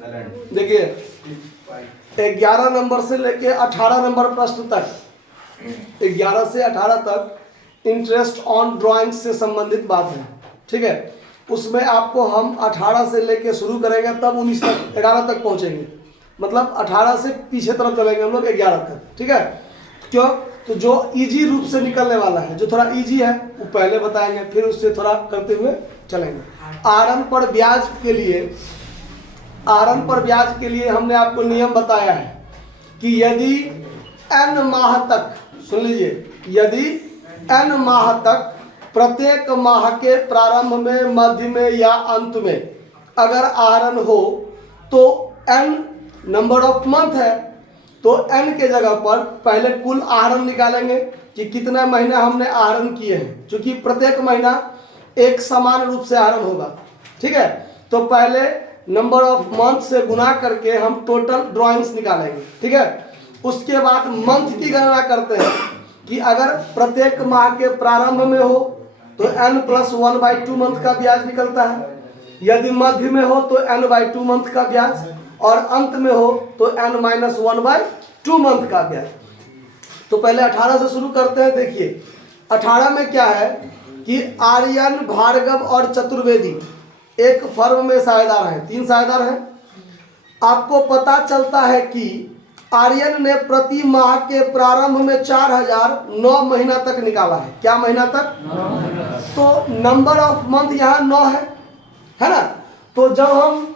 देखिए 11 नंबर से लेके 18 नंबर प्रश्न तक, 11 से 18 तक इंटरेस्ट ऑन ड्राइंग से संबंधित बात है। ठीक है, उसमें आपको हम 18 से लेके शुरू करेंगे तब 19 तक 11 तक पहुंचेंगे, मतलब 18 से पीछे तरफ चलेंगे हम लोग 11 तक। ठीक है, क्यों? तो जो इजी रूप से निकलने वाला है, जो थोड़ा इजी है वो पहले बताएंगे, फिर उससे थोड़ा करते हुए चलेंगे। आरंभ पर ब्याज के लिए हमने आपको नियम बताया है कि यदि n माह तक, सुन लीजिए, यदि n माह तक प्रत्येक माह के प्रारंभ में, मध्य में या अंत में अगर आहरण हो तो n नंबर ऑफ मंथ है, तो n के जगह पर पहले कुल आहरण निकालेंगे कि कितने महीने हमने आहरण किए हैं, क्योंकि प्रत्येक महीना एक समान रूप से आहरण होगा। ठीक है, तो पहले नंबर ऑफ मंथ से गुना करके हम टोटल ड्राइंग्स निकालेंगे। ठीक है, उसके बाद मंथ की गणना करते हैं कि अगर प्रत्येक माह के प्रारंभ में हो तो n+1/2 मंथ का ब्याज निकलता है, यदि मध्य में हो तो n/2 मंथ का ब्याज, और अंत में हो तो n-1/2 मंथ का ब्याज। तो पहले 18 से शुरू करते हैं। देखिए 18 में क्या है कि आर्यन, भार्गव और चतुर्वेदी एक फर्म में साझेदार हैं, 3 साझेदार हैं। आपको पता चलता है कि आर्यन ने प्रति माह के प्रारंभ में 4000 9 महीना तक निकाला है। क्या महीना तक? 9। तो नंबर ऑफ मंथ यहाँ 9 है ना। तो जब हम,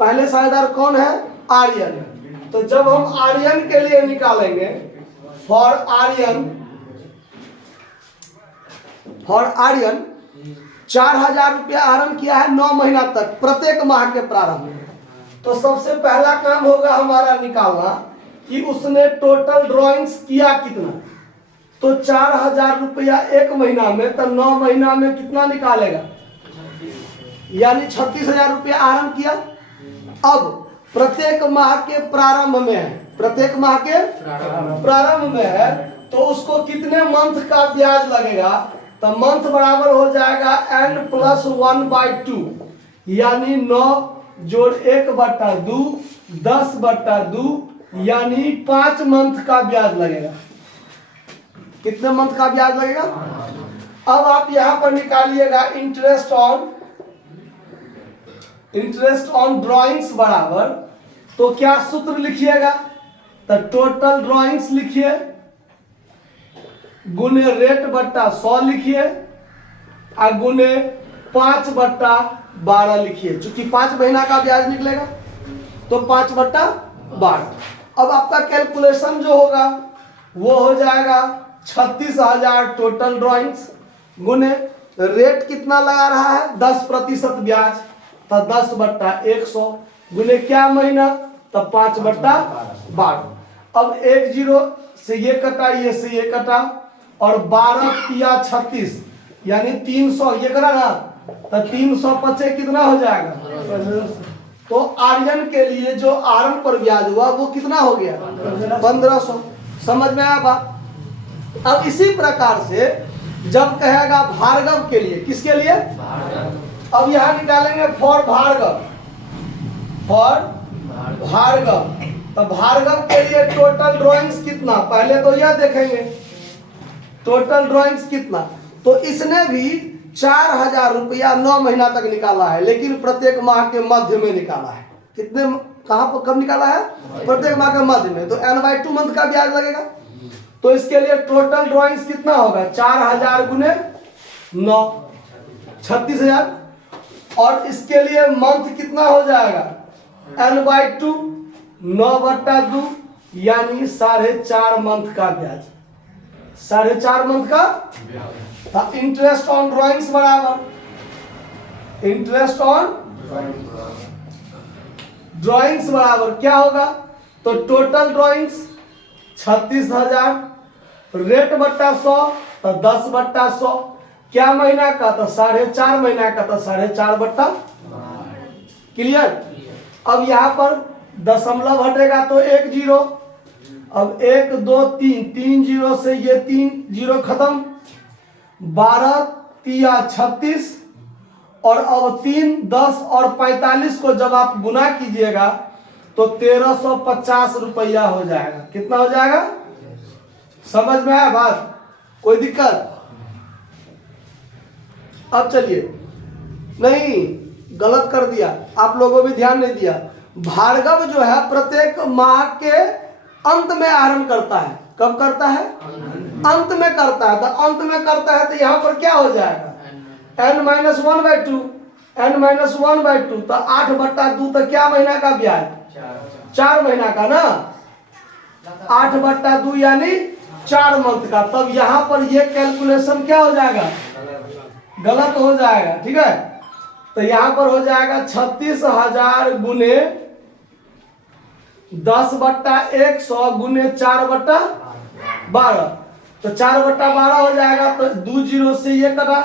पहले साझेदार कौन है? आर्यन। तो जब हम आर्यन के लिए निकालेंगे, फॉर आर्यन 4000 रुपया आहरण किया है 9 महीना तक प्रत्येक माह के प्रारंभ में। तो सबसे पहला काम होगा हमारा निकालना कि उसने टोटल ड्राइंग्स किया कितना। तो 4000 रुपया एक महीना में, तो 9 महीना में कितना निकालेगा, यानी 36,000 रुपया आहरण किया। अब प्रत्येक माह के प्रारंभ में है, प्रत्येक माह के प्रारंभ में है, तो उसको कितने मंथ का ब्याज लगेगा? तो मंथ बराबर हो जाएगा n+1/2, यानी 9 जोड़ 1/2 10/2, यानी 5 मंथ का ब्याज लगेगा। कितने मंथ का ब्याज लगेगा? अब आप यहां पर निकालिएगा इंटरेस्ट ऑन ड्राइंग्स बराबर, तो क्या सूत्र लिखिएगा? तो टोटल ड्राइंग्स लिखिए, गुने रेट बट्टा 100 लिखिए, और गुने 5/12 लिखिए, चूंकि 5 महीना का ब्याज निकलेगा तो 5/12। अब आपका कैलकुलेशन जो होगा वो हो जाएगा 36,000 टोटल ड्राइंग्स, गुने रेट कितना लगा रहा है 10% ब्याज, तो 10/100, गुने क्या महीना, तो 5/12। अब 1 0 से ये कटा, ये से ये कटा, और 12 या 36 यानी 300, ये करा ना, तो 300 पचे कितना हो जाएगा? तो आर्यन के लिए जो आहरण पर ब्याज हुआ वो कितना हो गया? 1500। समझ में आया बात? अब इसी प्रकार से जब कहेगा भार्गव के लिए, किसके लिए? अब यहां निकालेंगे फॉर भार्गव, तो भार्गव के लिए टोटल ड्राइंग्स कितना, पहले तो यह देखेंगे टोटल ड्राइंग्स कितना। तो इसने भी 4000 रुपया 9 महीना तक निकाला है, लेकिन प्रत्येक माह के मध्य में निकाला है। कितने, कहां पर, कब निकाला है? प्रत्येक माह के मध्य में, तो n/2 मंथ का ब्याज लगेगा। तो इसके लिए टोटल ड्राइंग्स कितना होगा? 4000 गुने 9, 36,000, और इसके लिए मंथ कितना हो जाएगा? n/2 9/2, यानी 4.5 मंथ का ब्याज, 4.5 मंथ का। इंटरेस्ट ऑन ड्राइंग्स बराबर, इंटरेस्ट ऑन ड्राइंग्स बराबर क्या होगा? तो टोटल ड्राइंग्स 36,000, रेट बट्टा 100, तो 10/100, क्या महीना का? तो 4.5 महीना का, तो 4.5/। क्लियर? अब यहां पर दशमलव हटेगा तो 1 0, अब 1 2 3 0 से ये 3 0 खत्म, 12 या 36, और अब 3, 10 और 45 को जब आप गुना कीजिएगा तो 1350 रुपया हो जाएगा। कितना हो जाएगा? समझ में आया बात? कोई दिक्कत? अब चलिए, नहीं गलत कर दिया, आप लोगों भी ध्यान नहीं दिया। भार्गव जो है प्रत्येक माह के अंत में आहरण करता है। कब करता है? अंत में करता है। तो अंत में करता है तो यहाँ पर क्या हो जाएगा? n-1/2, n-1/2 तो 8/2 तो क्या महीना का ब्याज? 4 महीना का ना। 8/2 यानी 4 मंथ का। तब यहाँ पर ये कैलकुलेशन क्या हो जाएगा? गलत हो जाएगा। ठीक है, तो यहाँ पर हो जाएगा 36,000 गुने 10/100 गुने 4/12। तो 4/12 हो जाएगा। तो 2 जीरो से ये कटा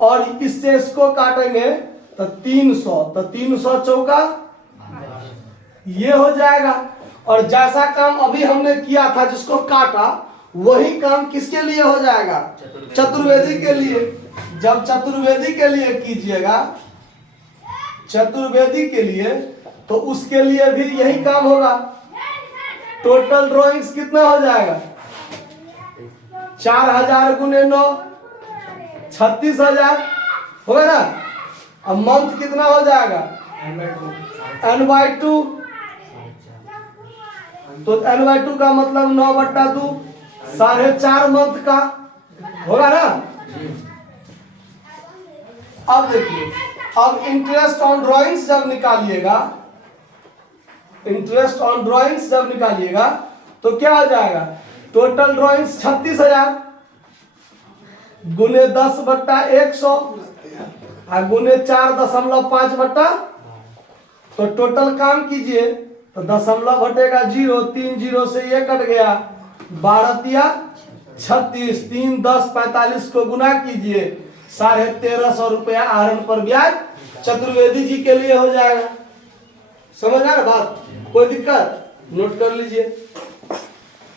और इससे इसको काटेंगे तो 300। तो 300 चौका ये हो जाएगा। और जैसा काम अभी हमने किया था जिसको काटा, वही काम किसके लिए हो जाएगा? चतुर्वेदी के लिए। जब चतुर्वेदी के लिए कीजिएगा, चतुर्वेदी के लिए, तो उसके लिए भी यही काम होगा। टोटल ड्राइंग्स कितना हो जाएगा? 4000 गुने 9, 36,000 होगा ना। अब मंथ कितना हो जाएगा? n/2। तो n/2 का मतलब 9/2, 4.5 मंथ का होगा ना। अब देखिए, अब इंटरेस्ट ऑन ड्राइंग्स जब निकालिएगा, इंटरेस्ट ऑन ड्राइंग्स जब निकालिएगा तो क्या हो जाएगा? टोटल ड्राइंग्स 36,000 गुने 10/100 गुने 4.5 तो टोटल काम कीजिए तो दशमलव घटेगा 0, 3 जीरो से ये कट गया, 12 36, 3, 10, 45 को गुना कीजिए, 1350 रुपया आहरण पर ब्याज चतुर्वेदी जी के लिए हो जाएगा। समझ आ रहा बात? कोई दिक्कत? नोट कर लीजिए।